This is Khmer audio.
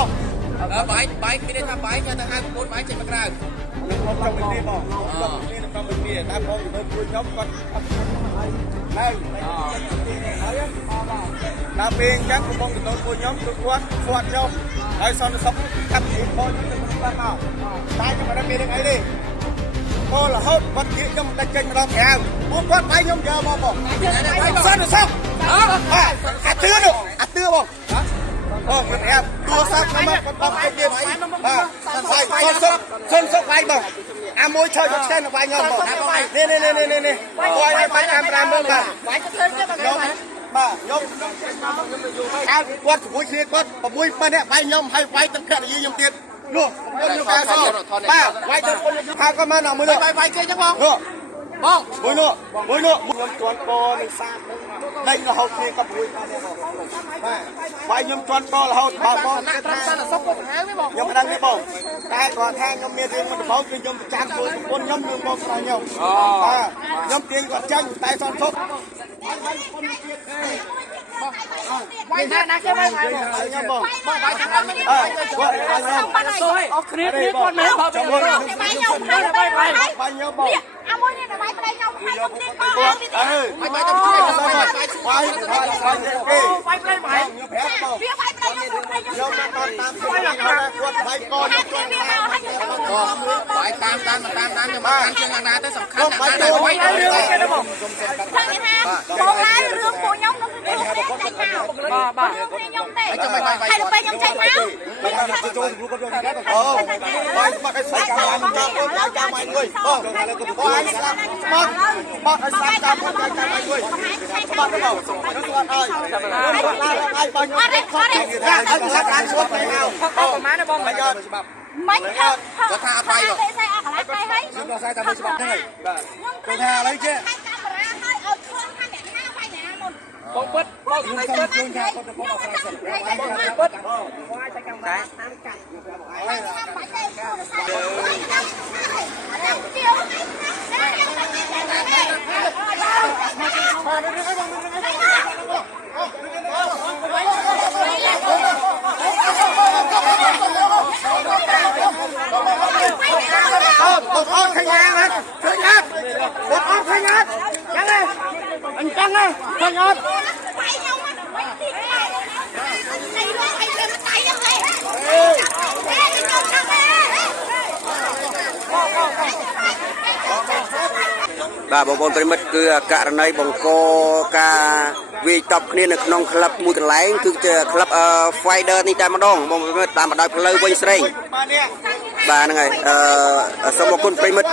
បងបាយគេថាបាយញ៉ាំទៅហៅប្រពន្ធបាយចេញមកក្រៅខ្ញុំចង់ទៅនេះបងខ្ញុំចង់ទៅនេះខ្ញុំទៅនេះតែបងទៅជួយខ្ញុំគាត់ហើយដល់ពេលអញ្ចឹងបងទៅជួយខ្ញុំគឺគាត់ស្វាត់ខ្ញុំហើយសន្តិសុខកាត់ពីបងទៅបានមកតែខ្ញុំមិនមានរឿងអីទេក៏រហូតគាត់ជិះខ្ញុំដាច់ចេញម្ដងក្រៅពួកគាត់បាយខ្ញុំយកមកបងសន្តិសុខអាទឿនោះអាទឿបងបងប្រាប់ទូរស័ព្ទខ្ញុំមកគាត់បោកទៀតបាទបាយសុំសុំបាយបងអាមួយឆើយកឆ្កែនៅបាយខ្ញុំបងនេះបាយបាយតាម5មើលបាទបាយទៅទៀតខ្ញុំបាទខ្ញុំទៅយូរហើយគាត់ជាមួយគ្នាគាត់6ម៉ឺននាក់បាយខ្ញុំហើយបាយទឹកភរិយាខ្ញុំទៀតនោះខ្ញុំកែសបាទបាយទៅខ្ញុំហៅគាត់មកដល់មួយនោះបាយគេចឹងបងបងមួយនោះខ្ញុំជន់កនឹងសាកដេញរហូតគ្នាក៏ព្រួយបានដែរបងបាទបាយខ្ញុំជន់ករហូតបើបងត្រឹមសន្តិសុខគាត់ហៅទេបងខ្ញុំមិនដឹងទេបងតែគាត់ថាខ្ញុំមានរឿងមិនដំបូងគឺខ្ញុំប្រចាំជួយប្រពន្ធខ្ញុំនឹងមកស្រាយខ្ញុំបាទខ្ញុំទាញគាត់ចាញ់តែសន្តិសុខបាយថាណាគេបាយខ្ញុំបងបាយខាងដល់នេះគាត់អស់គ្នាគាត់មិនបោកចាំមកបាយខ្ញុំបាយខ្ញុំបងអាមួយនេះបាយប្តីខ្ញុំហើយខ្ញុំទៀតបងបាយទៅជួយបាយគេបាយប្តីបាយខ្ញុំប្រាប់បងវាបាយប្តីខ្ញុំតាមគាត់បាយកនបាយតាមខ្ញុំបានជាងណាទៅសំខាន់ណាស់តែបាយរឿងគេទៅបងថាបងឡាយរឿងពួកខ្ញុំនោះគឺបាទខ្ញុំទេហើយចាំបាយហើយទៅពេលខ្ញុំចេញមកចូលគ្រូគាត់យកនេះអូបាយបាក់ឲ្យស្អាតតាមចាំបាយមួយបងបាយស្លាប់បាក់ឲ្យស្អាតតាមបាយមួយបាក់ទៅបងខ្ញុំស្គាល់ហើយបាយបងខ្ញុំអត់បានឈប់ទៅហៅប្រហែលបងមិនយកច្បាប់មិនថាគាត់ថាអត់បាយបងទេស្អីអត់កន្លែងទៅហើយខ្ញុំដល់ស្អីតាមច្បាប់ហ្នឹងហើយបាទគាត់ថាឥឡូវចេះកាមេរ៉ាហើយឲ្យខ្លួនថាអ្នកណាបាយណាមុនបងពិតបងខ្ញុំសុំជួយថាគាត់ទៅបងស្អាតបងពិតបាយតែកាមេរ៉ាតាមកាត់ហើយបាយតែទូរស័ព្ទបងខញ្ញាណាបងអត់ខញ្ញាចឹងឯងអញ្ចឹងឯងខញ្ញាបាយខ្ញុំបាយទីនេះអីរត់អីទៅតៃហ្នឹងបាទបងប្អូនប្រិមិត្តគឺករណីបង្កការវាយតប់គ្នានៅក្នុងក្លឹបមួយកន្លែងគឺជាក្លឹប Fighter នេះតែម្ដងបងប្អូនតាមបណ្ដោយផ្លូវវិញស្រេងបាទហ្នឹងហើយសូមអរគុណប្រិមិត្ត